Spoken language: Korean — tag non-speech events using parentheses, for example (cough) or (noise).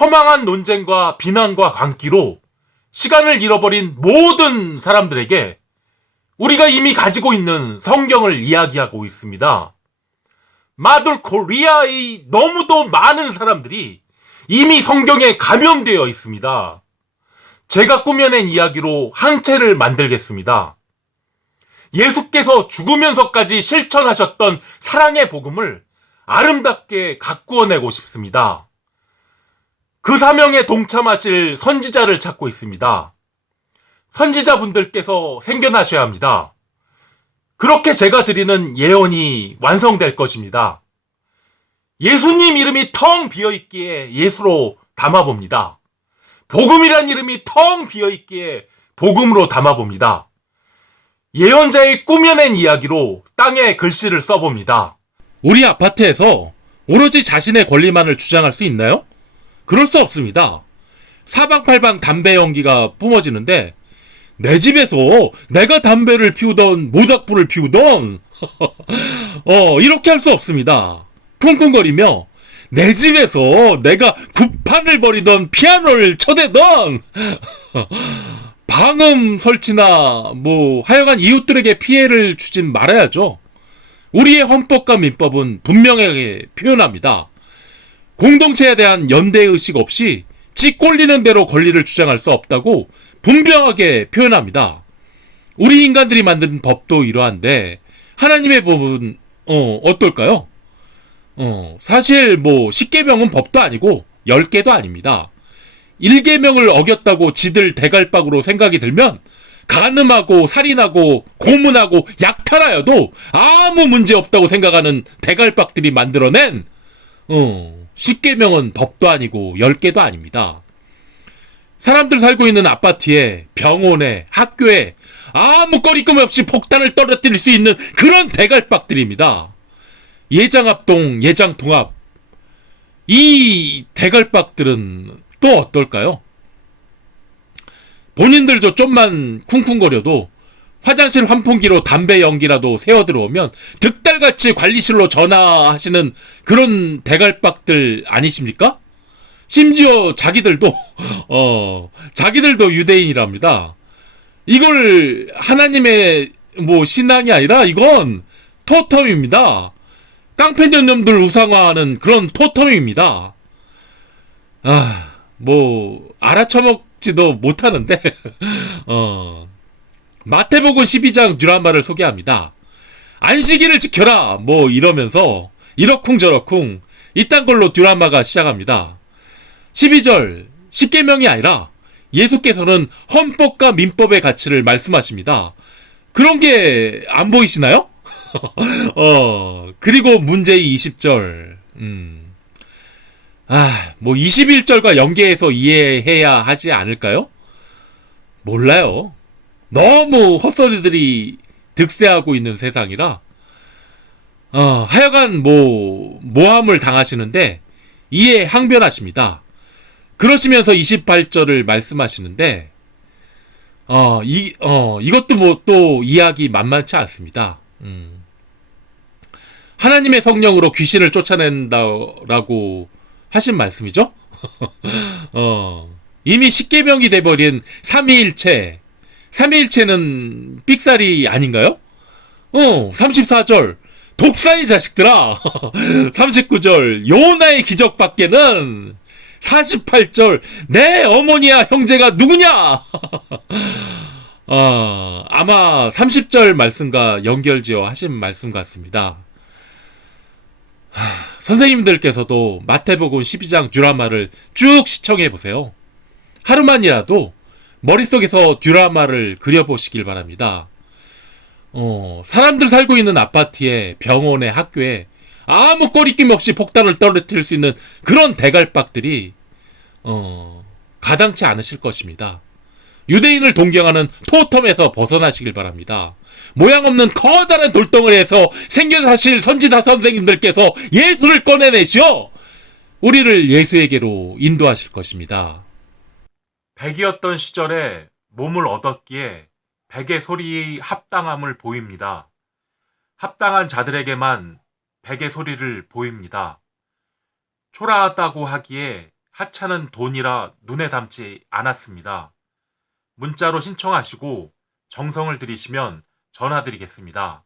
허망한 논쟁과 비난과 광기로 시간을 잃어버린 모든 사람들에게 우리가 이미 가지고 있는 성경을 이야기하고 있습니다. 마돌 코리아의 너무도 많은 사람들이 이미 성경에 감염되어 있습니다. 제가 꾸며낸 이야기로 항체를 만들겠습니다. 예수께서 죽으면서까지 실천하셨던 사랑의 복음을 아름답게 가꾸어내고 싶습니다. 그 사명에 동참하실 선지자를 찾고 있습니다. 선지자분들께서 생겨나셔야 합니다. 그렇게 제가 드리는 예언이 완성될 것입니다. 예수님 이름이 텅 비어 있기에 예수로 담아 봅니다. 복음이란 이름이 텅 비어 있기에 복음으로 담아 봅니다. 예언자의 꾸며낸 이야기로 땅에 글씨를 써봅니다. 우리 아파트에서 오로지 자신의 권리만을 주장할 수 있나요? 그럴 수 없습니다. 사방팔방 담배 연기가 뿜어지는데 내 집에서 내가 담배를 피우던 모닥불을 피우던 (laughs) 어 이렇게 할 수 없습니다. 쿵쿵거리며 내 집에서 내가 구판을 벌이던 피아노를 쳐대던 (laughs) 방음 설치나 뭐 하여간 이웃들에게 피해를 주진 말아야죠. 우리의 헌법과 민법은 분명하게 표현합니다. 공동체에 대한 연대의식 없이 지 꼴리는 대로 권리를 주장할 수 없다고 분명하게 표현합니다. 우리 인간들이 만든 법도 이러한데 하나님의 법은 어 어떨까요? 어 사실 뭐 10계명은 법도 아니고 10개도 아닙니다. 1계명을 어겼다고 지들 대갈박으로 생각이 들면 간음하고 살인하고 고문하고 약탈하여도 아무 문제 없다고 생각하는 대갈박들이 만들어낸 어, 10계명은 법도 아니고 10개도 아닙니다. 사람들 살고 있는 아파트에 병원에 학교에 아무 거리낌 없이 폭탄을 떨어뜨릴 수 있는 그런 대갈박들입니다. 예장합동 예장통합 이 대갈박들은 또 어떨까요? 본인들도 좀만 쿵쿵거려도 화장실 환풍기로 담배 연기라도 새어 들어오면 득달같이 관리실로 전화하시는 그런 대갈박들 아니십니까? 심지어 자기들도 (laughs) 어 자기들도 유대인이랍니다. 이걸 하나님의 뭐 신앙이 아니라 이건 토텀입니다. 깡패년놈들 우상화하는 그런 토텀입니다. 아, 뭐 알아쳐먹지도 못하는데 (laughs) 어 마태복음 12장 드라마를 소개합니다. 안식일을 지켜라! 뭐 이러면서 이러쿵저러쿵 이딴 걸로 드라마가 시작합니다. 12절 10계명이 아니라 예수께서는 헌법과 민법의 가치를 말씀하십니다. 그런 게 안 보이시나요? (laughs) 어, 그리고 문제의 20절. 음. 아, 뭐 21절과 연계해서 이해해야 하지 않을까요? 몰라요. 너무 헛소리들이 득세하고 있는 세상이라 어, 하여간 뭐 모함을 당하시는데 이에 항변하십니다. 그러시면서 28절을 말씀하시는데 어, 이, 어, 이것도 뭐 또 이야기 만만치 않습니다. 음. 하나님의 성령으로 귀신을 쫓아낸다라고 하신 말씀이죠? (laughs) 어, 이미 십계명이 돼버린 삼위일체 삼위일체는 삑사리 아닌가요? 어, 34절. 독사의 자식들아. (laughs) 39절. 요나의 기적 밖에는 48절. 내 어머니야 형제가 누구냐? 어, (laughs) 아마 30절 말씀과 연결지어 하신 말씀 같습니다. 하, (sighs) 선생님들께서도 마태복음 12장 드라마를 쭉 시청해 보세요. 하루만이라도 머릿속에서 듀라마를 그려보시길 바랍니다. 어, 사람들 살고 있는 아파트에 병원에 학교에 아무 꼬리낌 없이 폭탄을 떨어뜨릴 수 있는 그런 대갈박들이 어, 가당치 않으실 것입니다. 유대인을 동경하는 토텀에서 벗어나시길 바랍니다. 모양 없는 커다란 돌덩을 해서 생겨사실 선지자 선생님들께서 예수를 꺼내내시어 우리를 예수에게로 인도하실 것입니다. 백이었던 시절에 몸을 얻었기에 백의 소리의 합당함을 보입니다. 합당한 자들에게만 백의 소리를 보입니다. 초라하다고 하기에 하찮은 돈이라 눈에 담지 않았습니다. 문자로 신청하시고 정성을 들이시면 전화드리겠습니다.